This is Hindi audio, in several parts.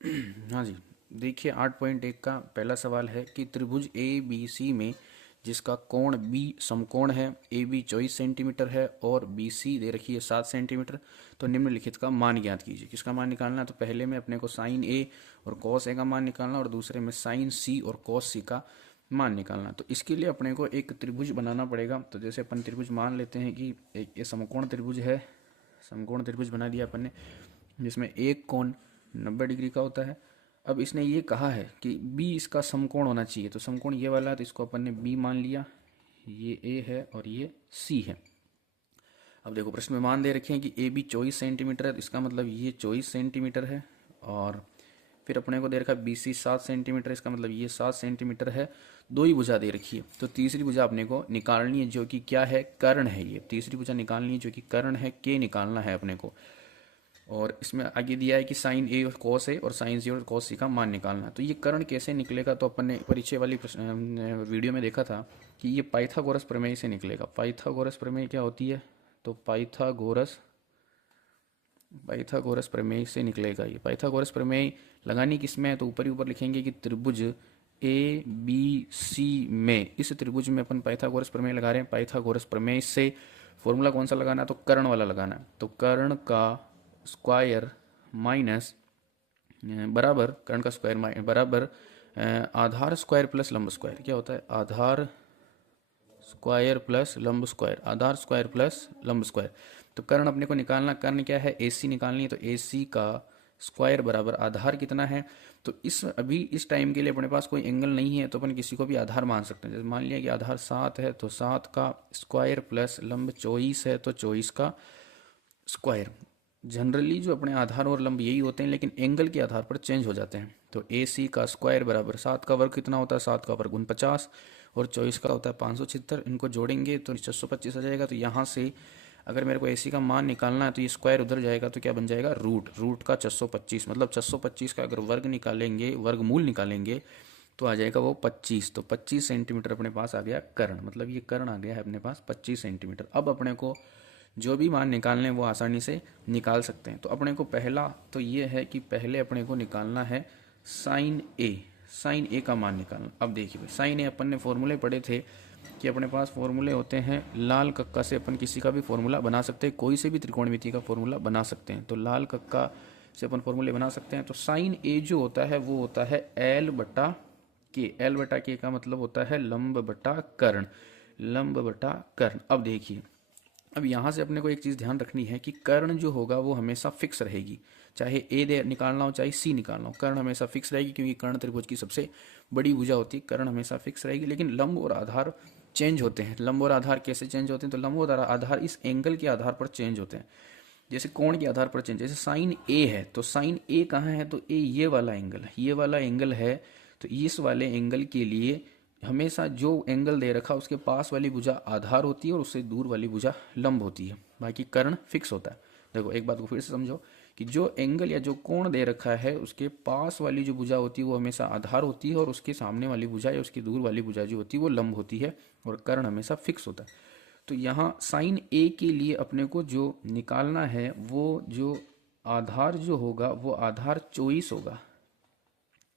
हाँ जी। देखिए 8.1 का पहला सवाल है कि त्रिभुज ए बी सी में जिसका कोण बी समकोण है, ए बी 24 सेंटीमीटर है और बी सी दे रखी है 7 सेंटीमीटर, तो निम्नलिखित का मान ज्ञात कीजिए। किसका मान निकालना है? तो पहले में अपने को साइन ए और कॉस ए का मान निकालना और दूसरे में साइन सी और कॉस सी का मान निकालना। तो इसके लिए अपने को एक त्रिभुज बनाना पड़ेगा। तो जैसे अपन त्रिभुज मान लेते हैं कि एक ये समकोण त्रिभुज है। समकोण त्रिभुज बना दिया अपन ने, जिसमें एक कोण 90 डिग्री का होता है। अब इसने ये कहा है कि बी इसका समकोण होना चाहिए, तो समकोण ये वाला है, तो इसको अपन ने बी मान लिया। ये ए है और ये सी है। अब देखो प्रश्न में मान दे रखे हैं कि ए बी 24 सेंटीमीटर है, तो इसका मतलब ये 24 सेंटीमीटर है। और फिर अपने को दे रखा है बी सी 7 सेंटीमीटर, इसका मतलब ये 7 सेंटीमीटर है। दो ही भुजा दे रखी है, तो तीसरी भुजा अपने को निकालनी है, जो कि क्या है? कर्ण है। ये तीसरी भुजा निकालनी है जो कि कर्ण है, के निकालना है अपने को। और इसमें आगे दिया है कि साइन ए और कॉस ए और साइन सी और कॉस सी का मान निकालना है। तो ये कर्ण कैसे निकलेगा? तो अपन ने परिचय वाली वीडियो में देखा था कि ये पाइथागोरस प्रमेय से निकलेगा। पाइथागोरस प्रमेय क्या होती है? तो पाइथागोरस पाइथागोरस प्रमेय से निकलेगा। ये पाइथागोरस प्रमेय लगानी किसमें है? तो ऊपर ही ऊपर लिखेंगे कि त्रिभुज ए बी सी में, इस त्रिभुज में अपन पाइथागोरस प्रमेय लगा रहे हैं। पाइथागोरस प्रमेय से फॉर्मूला कौन सा लगाना है? तो कर्ण वाला लगाना है। तो कर्ण का स्क्वायर माइनस बराबर, कर्ण का स्क्वायर बराबर आधार स्क्वायर प्लस लंब स्क्वायर। क्या होता है? आधार स्क्वायर प्लस लंब स्क्वायर, आधार स्क्वायर प्लस लंब स्क्वायर। तो कर्ण अपने को निकालना, कर्ण क्या है? एसी निकालनी है। तो एसी का स्क्वायर बराबर आधार कितना है? तो अभी इस टाइम के लिए अपने पास कोई एंगल नहीं है, तो अपन किसी को भी आधार मान सकते हैं। जैसे मान लिया कि आधार 7 है, तो 7 का स्क्वायर प्लस लंब 24 है, तो 24 का स्क्वायर। जनरली जो अपने आधार और लंब यही होते हैं, लेकिन एंगल के आधार पर चेंज हो जाते हैं। तो ए सी का स्क्वायर बराबर 7 का वर्ग कितना होता है? 7 का वर्ग 49 और 24 का होता है 576। इनको जोड़ेंगे तो 625 आ जाएगा। तो यहाँ से अगर मेरे को ए सी का मान निकालना है, तो ये स्क्वायर उधर जाएगा, तो क्या बन जाएगा? रूट। रूट का 625, मतलब 625 का अगर वर्ग निकालेंगे, वर्गमूल निकालेंगे, तो आ जाएगा वो 25। तो 25 सेंटीमीटर अपने पास आ गया कर्ण, मतलब ये कर्ण आ गया है अपने पास 25 सेंटीमीटर। अब अपने को जो भी मान निकालने वो आसानी से निकाल सकते हैं। तो अपने को पहला तो ये है कि पहले अपने को निकालना है साइन ए। साइन ए का मान निकालना। अब देखिए भाई, साइन ए अपन ने फॉर्मूले पढ़े थे कि अपने पास फॉर्मूले होते हैं। लाल कक्का से अपन किसी का भी फॉर्मूला बना सकते हैं, कोई से भी त्रिकोणमिति का फॉर्मूला बना सकते हैं। तो लाल कक्का से अपन फॉर्मूले बना सकते हैं। तो साइन ए जो होता है वो होता है एल बटा के। एल बटा के का मतलब होता है लंब बटा कर्ण। लंब बटा कर्ण। अब देखिए, अब यहाँ से अपने को एक चीज़ ध्यान रखनी है कि कर्ण जो होगा वो हमेशा फिक्स रहेगी। चाहे ए दे निकालना हो चाहे सी निकालना हो, कर्ण हमेशा फिक्स रहेगी, क्योंकि कर्ण त्रिभुज की सबसे बड़ी भुजा होती है। कर्ण हमेशा फिक्स रहेगी। लेकिन लंब और आधार चेंज होते हैं। लंब और आधार कैसे चेंज होते हैं? तो लंब और आधार इस एंगल के आधार पर चेंज होते हैं। जैसे कोण के आधार पर चेंज, जैसे साइन ए है, तो साइन ए कहाँ है? तो ए ये वाला एंगल है, ये वाला एंगल है। तो इस वाले एंगल के लिए हमेशा जो एंगल दे रखा उसके पास वाली भुजा आधार होती है और उससे दूर वाली भुजा लंब होती है। बाकी कर्ण फिक्स होता है। देखो एक बात को फिर से समझो कि जो एंगल या जो कोण दे रखा है उसके पास वाली जो भुजा होती है वो हमेशा आधार होती है और उसके सामने वाली भुजा या उसकी दूर वाली भुजा जो होती है वो लंब होती है, और कर्ण हमेशा फिक्स होता है। तो यहाँ साइन ए के लिए अपने को जो निकालना है वो जो आधार जो होगा वो आधार 24 होगा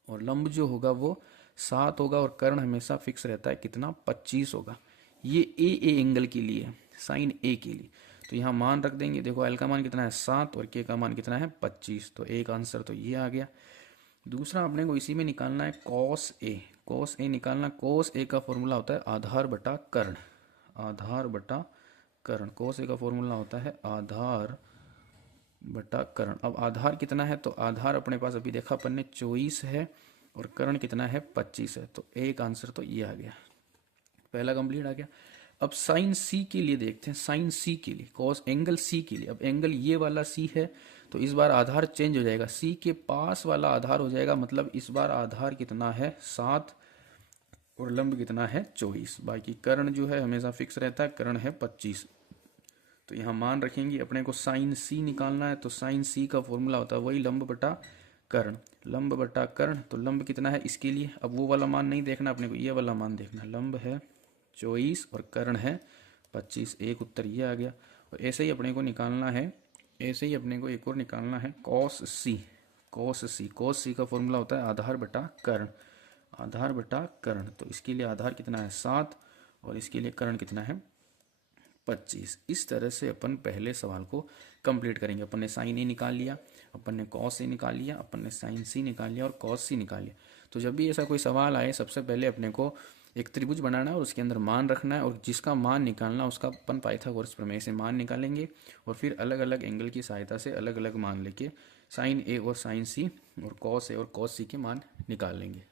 और लंब जो होगा वो 7 होगा, और कर्ण हमेशा फिक्स रहता है कितना? 25 होगा। ये ए एंगल के लिए है, साइन ए के लिए। तो यहाँ मान रख देंगे। देखो एल का मान कितना है? 7 और के का मान कितना है? 25। तो एक आंसर तो ये आ गया। दूसरा अपने को इसी में निकालना है कॉस ए। कॉस ए निकालना। कॉस ए का फॉर्मूला होता है आधार बटा कर्ण। आधार बटा कर्ण। कॉस ए का फॉर्मूला होता है आधार बटा कर्ण। अब आधार कितना है? तो आधार अपने पास अभी देखा अपन ने 24 है और कर्ण कितना है? 25 है। तो एक आंसर तो ये आ गया, पहला कंप्लीट आ गया। अब साइन सी के लिए देखते हैं। साइन सी के लिए, कॉस एंगल सी के लिए। अब एंगल ये वाला सी है, तो इस बार आधार चेंज हो जाएगा, सी के पास वाला आधार हो जाएगा। मतलब इस बार आधार कितना है? 7 और लंब कितना है? 24। बाकी कर्ण जो है हमेशा फिक्स रहता है, कर्ण है 25। तो यहाँ मान रखेंगे। अपने को साइन सी निकालना है, तो साइन सी का फॉर्मूला होता है वही लंब बटा कर्ण। लंब बटा कर्ण। तो लंब कितना है इसके लिए? अब वो वाला मान नहीं देखना अपने को, ये वाला मान देखना। लंब है 24 और कर्ण है 25। एक उत्तर ये आ गया। और ऐसे ही अपने को निकालना है, ऐसे ही अपने को एक और निकालना है कॉस सी। कॉस सी। कॉस सी का फॉर्मूला होता है आधार बटा कर्ण। आधार बटा कर्ण, तो इसके लिए आधार कितना है 7 और इसके लिए कर्ण कितना है 25। इस तरह से अपन पहले सवाल को कंप्लीट करेंगे। अपन ने साइन ए निकाल लिया, अपन ने कॉस ए निकाल लिया, अपन ने साइन सी निकाल लिया और कॉस सी निकाल लिया। तो जब भी ऐसा कोई सवाल आए, सबसे पहले अपने को एक त्रिभुज बनाना है और उसके अंदर मान रखना है, और जिसका मान निकालना उसका अपन पाइथागोरस प्रमेय से मान निकालेंगे और फिर अलग अलग एंगल की सहायता से अलग अलग मान लेके साइन ए और साइन सी और कॉस ए और कॉस सी के मान निकाल लेंगे।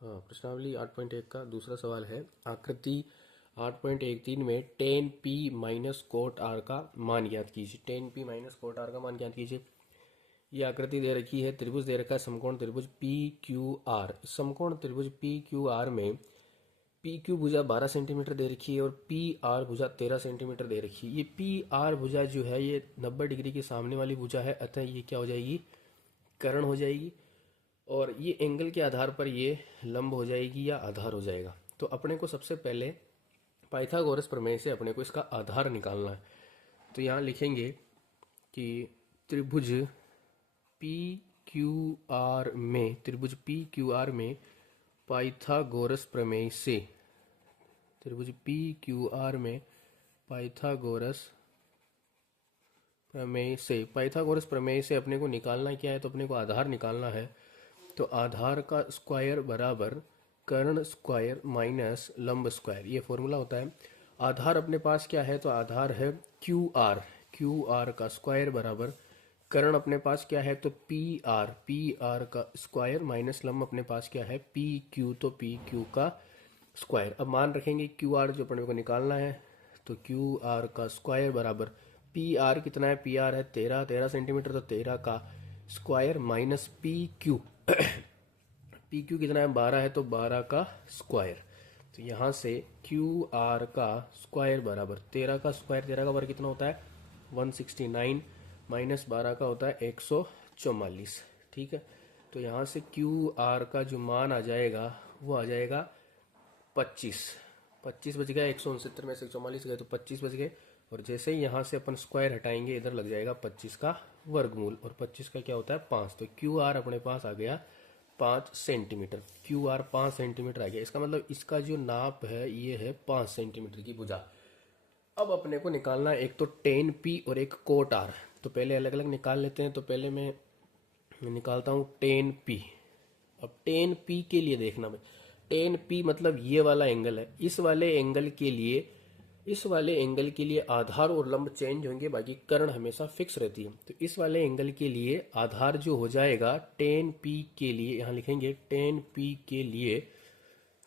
हाँ, प्रश्नावली 8.1 का दूसरा सवाल है। आकृति 8.13 में tan P minus cot R का मान ज्ञात कीजिए। Tan P minus cot R का मान ज्ञात कीजिए। ये आकृति दे रखी है, त्रिभुज दे रखा है, समकोण त्रिभुज पी क्यू आर। समकोण त्रिभुज पी क्यू आर में पी क्यू भुजा 12 सेंटीमीटर दे रखी है और पी आर भुजा 13 सेंटीमीटर दे रखी है। ये पी आर भुजा जो है ये 90 डिग्री के सामने वाली भुजा है, अतः ये क्या हो जाएगी, कर्ण हो जाएगी। और ये एंगल के आधार पर ये लंब हो जाएगी या आधार हो जाएगा। तो अपने को सबसे पहले पाइथागोरस प्रमेय से अपने को इसका आधार निकालना है। तो यहाँ लिखेंगे कि त्रिभुज पी क्यू आर में, त्रिभुज पी क्यू आर में पाइथागोरस प्रमेय से, त्रिभुज पी क्यू आर में पाइथागोरस प्रमेय से, पाइथागोरस प्रमेय से अपने को निकालना क्या है, तो अपने को आधार निकालना है। तो आधार का स्क्वायर बराबर कर्ण स्क्वायर माइनस लंब स्क्वायर, ये फॉर्मूला होता है। आधार अपने पास क्या है, तो आधार है क्यू आर। क्यू आर का स्क्वायर बराबर कर्ण अपने पास क्या है, तो पी आर का स्क्वायर माइनस लंब अपने पास क्या है पी क्यू, तो पी क्यू का स्क्वायर। अब मान रखेंगे क्यू आर जो अपने को निकालना है, तो क्यू आर का स्क्वायर बराबर पी आर कितना है, पी आर है 13 सेंटीमीटर, तो 13 का square minus P Q P Q कितना है 12 है, तो 12 का स्क्वायर। तो यहाँ से क्यू आर का स्क्वायर बराबर 13 का स्क्वायर, 13 का वर्ग कितना होता है 169 माइनस 12 का होता है 144। ठीक है, तो यहाँ से क्यू आर का जो मान आ जाएगा वो आ जाएगा 25। 25 बच गया, 169 में से 144 गए तो 25 बच गए। और जैसे ही यहाँ से अपन स्क्वायर हटाएंगे इधर लग जाएगा 25 का वर्गमूल, और 25 का क्या होता है 5। तो क्यू आर अपने पास आ गया 5 सेंटीमीटर। क्यू आर 5 सेंटीमीटर आ गया। इसका मतलब इसका जो नाप है ये है 5 सेंटीमीटर की भुजा। अब अपने को निकालना है एक तो टेन पी और एक कोट आर। तो पहले अलग अलग निकाल लेते हैं। तो पहले मैं निकालता हूँ टेन पी। अब टेन पी के लिए देखना भाई, टेन पी मतलब ये वाला एंगल है। इस वाले एंगल के लिए, इस वाले एंगल के लिए आधार और लंब चेंज होंगे, बाकी कर्ण हमेशा फिक्स रहती है। तो इस वाले एंगल के लिए आधार जो हो जाएगा टेन पी के लिए, यहाँ लिखेंगे टेन पी के लिए,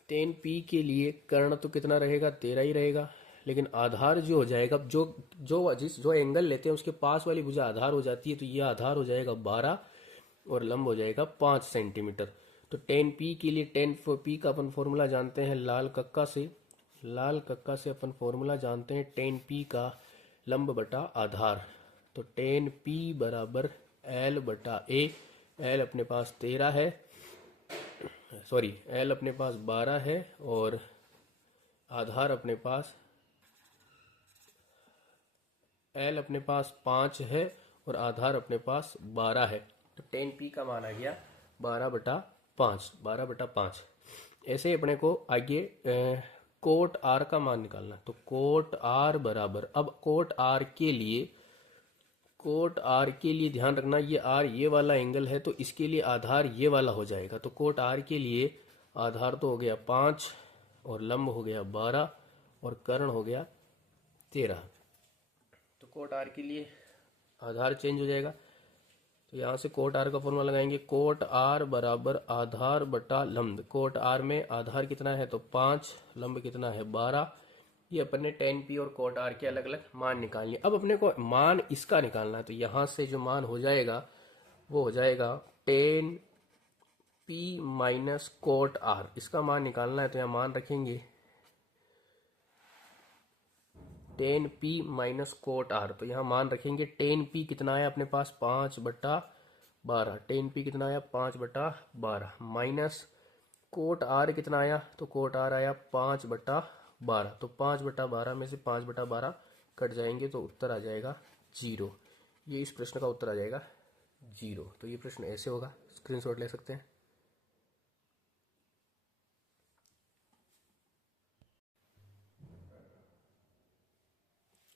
टेन पी के लिए कर्ण तो कितना रहेगा 13 ही रहेगा, लेकिन आधार जो हो जाएगा, जो एंगल लेते हैं उसके पास वाली भुजा आधार हो जाती है, तो ये आधार हो जाएगा 12 और लंब हो जाएगा 5 सेंटीमीटर। तो टेन पी के लिए, टेन पी का अपन फॉर्मूला जानते हैं लाल कक्का से, लाल कक्का से अपन फॉर्मूला जानते हैं टेन पी का लंब बटा आधार। तो टेन पी बराबर एल बटा ए। एल अपने पास 13 है, सॉरी एल अपने पास 12 है और आधार अपने पास, एल अपने पास 5 है और आधार अपने पास 12 है। तो टेन पी का मान आ गया 12/5, 12/5। ऐसे ही अपने को आगे कोट आर का मान निकालना। तो कोट आर बराबर, अब कोट आर के लिए, कोट आर के लिए ध्यान रखना ये आर ये वाला एंगल है, तो इसके लिए आधार ये वाला हो जाएगा। तो कोट आर के लिए आधार तो हो गया 5 और लंब हो गया 12 और कर्ण हो गया 13। तो कोट आर के लिए आधार चेंज हो जाएगा। तो यहाँ से कोट आर का फॉर्मूला लगाएंगे, कोट आर बराबर आधार बटा लंब। कोट आर में आधार कितना है तो 5, लंब कितना है 12। ये अपन ने टेन पी और कोट आर के अलग अलग मान निकाल लिए। अब अपने को मान इसका निकालना है। तो यहाँ से जो मान हो जाएगा वो हो जाएगा tan P minus cot R, इसका मान निकालना है। तो यहाँ मान रखेंगे tan P minus cot R. तो यहाँ मान रखेंगे टेन पी कितना आया अपने पास 5/12। टेन पी कितना आया 5/12 माइनस कोट आर कितना आया, तो कोट आर आया 5/12। तो 5/12 में से 5/12 कट जाएंगे तो उत्तर आ जाएगा 0। ये इस प्रश्न का उत्तर आ जाएगा 0। तो ये प्रश्न ऐसे होगा, स्क्रीनशॉट ले सकते हैं।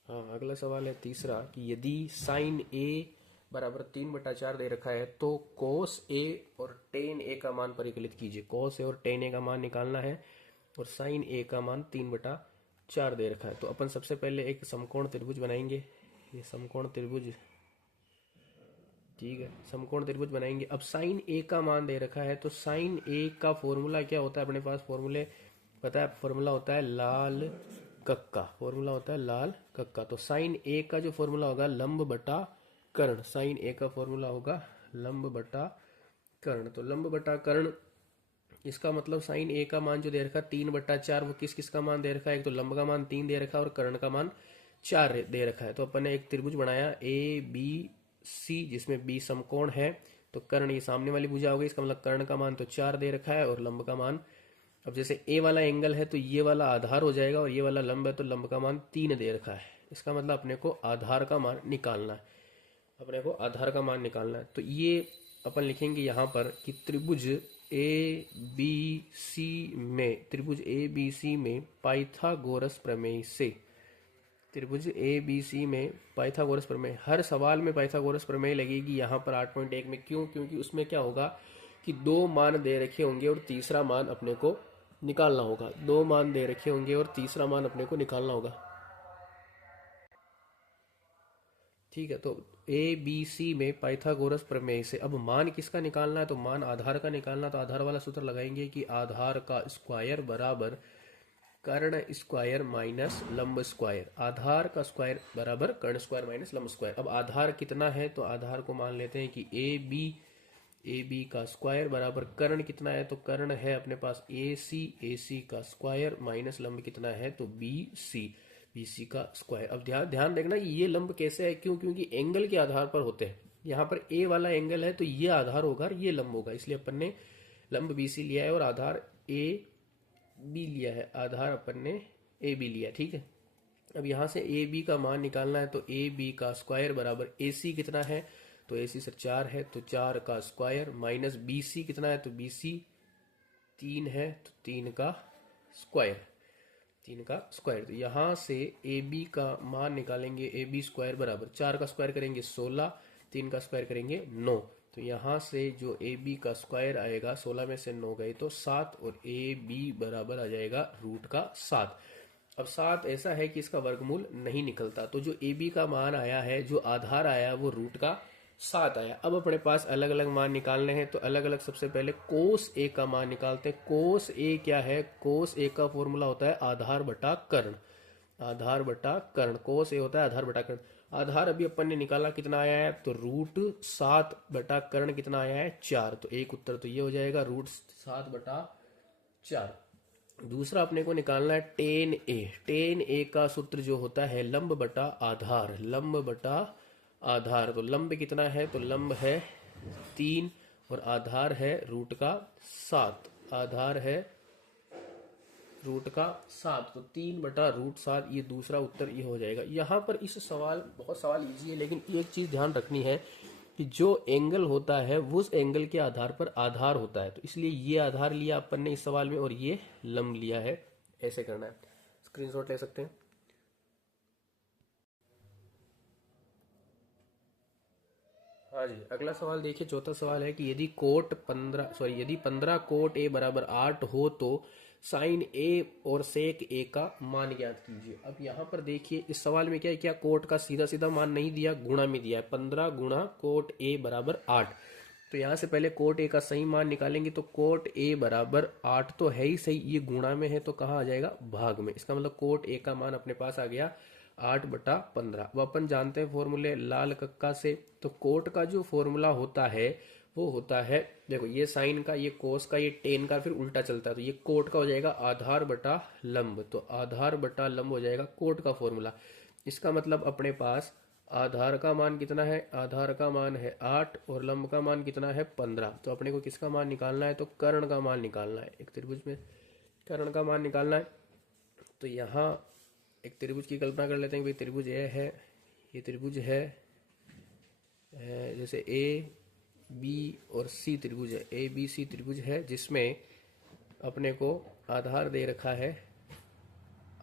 हाँ, अगला सवाल है तीसरा कि यदि साइन ए बराबर 3/4 दे रखा है तो कोस ए और टेन ए का मान परिकलित कीजिए। कोस ए और टेन ए का मान निकालना है और साइन ए का मान 3/4 दे रखा है। तो अपन सबसे पहले एक समकोण त्रिभुज बनाएंगे। ये समकोण त्रिभुज, ठीक है, समकोण त्रिभुज बनाएंगे। अब साइन ए का मान दे रखा है तो साइन ए का फॉर्मूला क्या होता है, अपने पास फॉर्मूले पता है, फॉर्मूला होता है लाल कक्का, फॉर्मूला होता है लाल कक्का। तो साइन ए का जो फॉर्मूला होगा लंब बटा कर्ण, साइन ए का फॉर्मूला होगा लंब बटा कर्ण। तो लंब बटा कर्ण, इसका मतलब साइन ए का मान जो दे रखा है 3/4, वो किस किस का मान दे रखा है, एक तो लंब का मान 3 दे रखा है और कर्ण का मान 4 दे रखा है। तो अपन ने एक त्रिभुज बनाया ए बी सी, जिसमें बी समकोण है, तो कर्ण ये सामने वाली भुजा होगी, इसका मतलब कर्ण का मान तो 4 दे रखा है और लंब का मान, अब जैसे ए वाला एंगल है तो ये वाला आधार हो जाएगा और ये वाला लंब है तो लंब का मान 3 दे रखा है। इसका मतलब अपने को आधार का मान निकालना है, अपने को आधार का मान निकालना है। तो ये अपन लिखेंगे यहाँ पर कि त्रिभुज ए बी सी में, त्रिभुज ए बी सी में पाइथागोरस प्रमेय से, त्रिभुज ए बी सी में पाइथागोरस प्रमेय, हर सवाल में पाइथागोरस प्रमेय लगेगी यहाँ पर 8.1 में। क्यों? क्योंकि उसमें क्या होगा कि 2 मान दे रखे होंगे और तीसरा मान अपने को निकालना होगा। 2 मान दे रखे होंगे और तीसरा मान अपने को निकालना होगा, ठीक है। तो ए बी सी में पाइथागोरस प्रमेय से अब मान किसका निकालना है, तो मान आधार का निकालना। तो आधार वाला सूत्र लगाएंगे कि आधार का स्क्वायर बराबर कर्ण स्क्वायर माइनस लंब स्क्वायर, आधार का स्क्वायर बराबर कर्ण स्क्वायर माइनस लंब स्क्वायर। अब आधार कितना है, तो आधार को मान लेते हैं कि ए बी का स्क्वायर बराबर कर्ण कितना है, तो कर्ण है अपने पास ए सी का स्क्वायर माइनस लंब कितना है, तो बी सी का स्क्वायर। अब ध्यान देखना ये लंब कैसे है, क्यों? क्योंकि एंगल के आधार पर होते हैं। यहाँ पर ए वाला एंगल है तो ये आधार होगा और ये लंब होगा, इसलिए अपन ने लंब बी सी लिया है और आधार ए बी लिया है, आधार अपन ने ए बी लिया, ठीक है। अब यहाँ से ए बी का मान निकालना है तो ए बी का स्क्वायर बराबर ए सी कितना है, तो ए सी सर 4 है तो 4 का स्क्वायर माइनस बी सी कितना है, तो बी सी 3 है तो 3 का स्क्वायर, 3 का स्क्वायर। तो यहाँ से ए बी का मान निकालेंगे, ए बी स्क्वायर बराबर 4 का स्क्वायर करेंगे 16, 3 का स्क्वायर करेंगे 9। तो यहाँ से जो ए बी का स्क्वायर आएगा, 16 में से 9 गए तो 7 और ए बी बराबर आ जाएगा रूट का 7। अब 7 ऐसा है कि इसका वर्गमूल नहीं निकलता, तो जो ए बी का मान आया है, जो आधार आया वो रूट का 7 आया। अब अपने पास अलग अलग मान निकालने हैं तो अलग अलग सबसे पहले कोस ए का मान निकालते हैं। कोस ए क्या है, कोस ए का फॉर्मूला होता है आधार बटा कर्ण, आधार बटा कर्ण, कोस ए होता है आधार बटा कर्ण। आधार अभी अपन ने निकाला कितना आया है, तो रूट 7 बटा कर्ण कितना आया है 4, तो एक उत्तर तो ये हो जाएगा रूट 7 बटा 4। दूसरा अपने को निकालना है टेन ए, टेन ए का सूत्र जो होता है लंब बटा आधार, लंब बटा आधार। तो लंब कितना है, तो लंब है 3 और आधार है रूट का 7, आधार है रूट का 7, तो 3 बटा रूट 7, ये दूसरा उत्तर ये हो जाएगा। यहाँ पर इस सवाल, बहुत सवाल इजी है, लेकिन एक चीज ध्यान रखनी है कि जो एंगल होता है वो उस एंगल के आधार पर आधार होता है, तो इसलिए ये आधार लिया अपन ने इस सवाल में और ये लंब लिया है, ऐसे करना है। स्क्रीनशॉट ले सकते हैं। हाँ जी, अगला सवाल देखिए, चौथा सवाल है कि यदि 15 कोट ए बराबर 8 हो तो साइन ए और सेक ए का मान ज्ञात कीजिए। अब यहाँ पर देखिए इस सवाल में क्या है, क्या कोट का सीधा सीधा मान नहीं दिया, गुणा में दिया है, 15 गुणा कोट ए बराबर 8। तो यहाँ से पहले कोट ए का सही मान निकालेंगे, तो कोट ए बराबर 8 तो है ही सही, ये गुणा में है तो कहाँ आ जाएगा, भाग में। इसका मतलब कोट ए का मान अपने पास आ गया 8/15। वो अपन जानते हैं फॉर्मूले लाल कक्का से, तो कोट का जो फॉर्मूला होता है वो होता है, देखो ये साइन का, ये कोस का, ये टेन का, फिर उल्टा चलता है, तो ये कोट का हो जाएगा आधार बटा लंब, तो आधार बटा लंब हो जाएगा कोट का फॉर्मूला। इसका मतलब अपने पास आधार का मान कितना है, आधार का मान है 8 और लंब का मान कितना है 15। तो अपने को किसका मान निकालना है, तो कर्ण का मान निकालना है। एक त्रिभुज में कर्ण का मान निकालना है, तो यहाँ एक त्रिभुज की कल्पना कर लेते हैं कि भाई त्रिभुज ए है, ये त्रिभुज है, जैसे ए बी और सी त्रिभुज है, ए बी सी त्रिभुज है, जिसमें अपने को आधार दे रखा है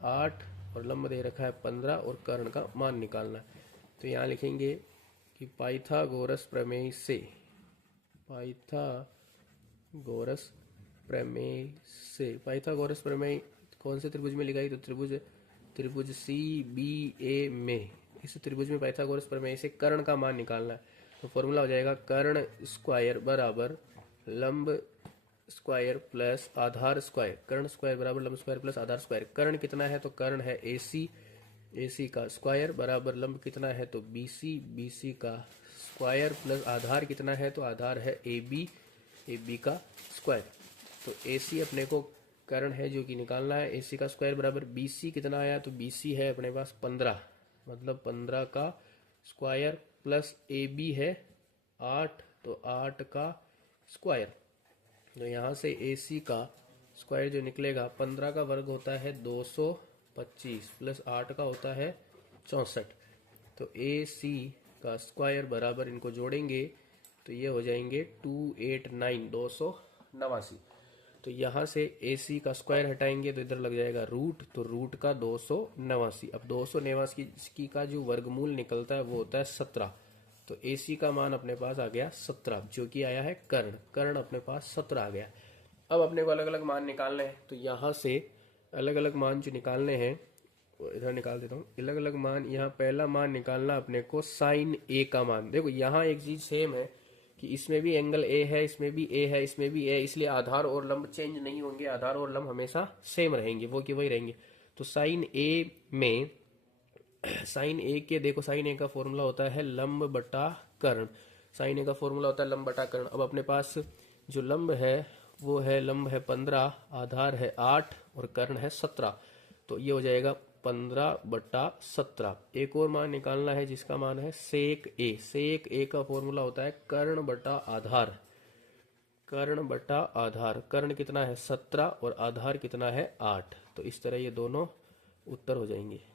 8 और लंब दे रखा है 15 और कर्ण का मान निकालना है। तो यहाँ लिखेंगे कि पाइथागोरस प्रमेय से, पाइथागोरस प्रमेय से, पाइथागोरस प्रमेय कौन से त्रिभुज में लिखाई? तो त्रिभुज सी बी ए में, इस त्रिभुज में पाइथागोरस प्रमेय से कर्ण का मान निकालना है। तो फॉर्मूला हो जाएगा कर्ण स्क्वायर बराबर लंब स्क्वायर प्लस आधार स्क्वायर, कर्ण स्क्वायर बराबर लंब स्क्वायर प्लस आधार स्क्वायर। कर्ण कितना है? तो कर्ण है AC, AC का स्क्वायर बराबर लंब कितना है? तो BC, BC का स्क्वायर प्लस आधार कितना है? तो आधार है AB, AB का स्क्वायर। तो AC अपने को कर्ण है जो कि निकालना है, AC का स्क्वायर बराबर BC कितना आया? तो BC है अपने पास 15, मतलब 15 का स्क्वायर प्लस AB है 8, तो 8 का स्क्वायर। तो यहाँ से AC का स्क्वायर जो निकलेगा, 15 का वर्ग होता है 225 प्लस 8 का होता है 64। तो AC का स्क्वायर बराबर, इनको जोड़ेंगे तो ये हो जाएंगे 289, 289। तो यहाँ से AC का स्क्वायर हटाएंगे तो इधर लग जाएगा रूट, तो रूट का 289। अब 289 का जो वर्गमूल निकलता है वो होता है 17। तो AC का मान अपने पास आ गया 17, जो कि आया है कर्ण, कर्ण अपने पास 17 आ गया। अब अपने को अलग अलग मान निकालने हैं, तो यहाँ से अलग अलग मान जो निकालने हैं इधर निकाल देता हूँ। अलग अलग मान, यहाँ पहला मान निकालना अपने को साइन A का मान। देखो यहाँ एक चीज सेम है कि इसमें भी एंगल A है, इसमें भी A है, इसमें भी A, इसलिए आधार और लंब चेंज नहीं होंगे, आधार और लंब हमेशा सेम रहेंगे, वो कि वही रहेंगे। तो साइन A में, साइन A के देखो, साइन A का फॉर्मूला होता है लंब बटा कर्ण, साइन A का फॉर्मूला होता है लंब बटा कर्ण। अब अपने पास जो लंब है वो है, लंब है 15, आधार है 8 और कर्ण है 17। तो ये हो जाएगा 15/17। एक और मान निकालना है जिसका मान है सेक A। सेक A का फॉर्मूला होता है कर्ण बटा आधार, कर्ण बटा आधार। कर्ण कितना है? 17 और आधार कितना है? 8। तो इस तरह ये दोनों उत्तर हो जाएंगे।